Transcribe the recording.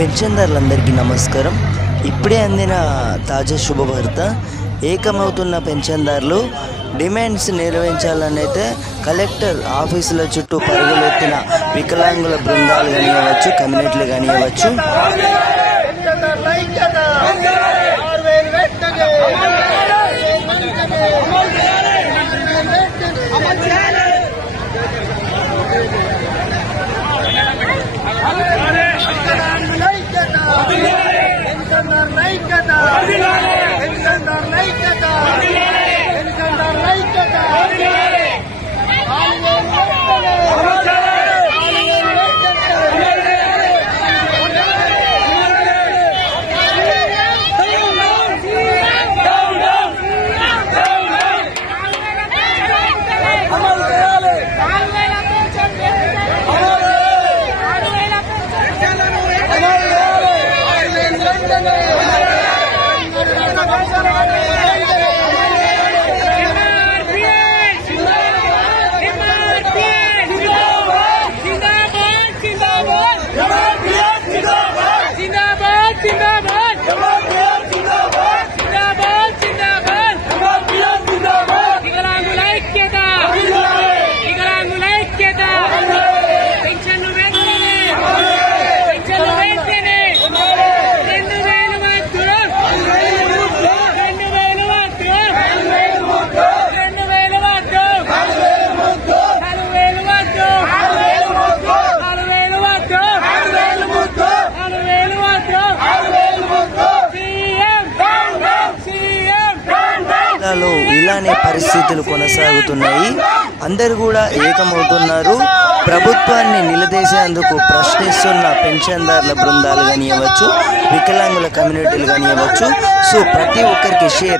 పెన్షన్దారులందరికీ నమస్కారం. ఇప్పుడే అందిన తాజా శుభవార్త. ఏకమవుతున్న పెన్షన్దారులు డిమాండ్స్ నెరవేర్చాలని అయితే కలెక్టర్ ఆఫీసుల చుట్టూ పరుగులెత్తిన వికలాంగుల బృందాలు కానివ్వచ్చు, కమ్యూనిటీలు కానివ్వచ్చు, ఇలానే పరిస్థితులు కొనసాగుతున్నాయి. అందరు కూడా ఏకమవుతున్నారు. ప్రభుత్వాన్ని నిలదీసేందుకు ప్రశ్నిస్తున్న పెన్షన్దారుల బృందాలు కానివ్వచ్చు, వికలాంగుల కమ్యూనిటీలు కానివ్వచ్చు. సో ప్రతి ఒక్కరికి షేర్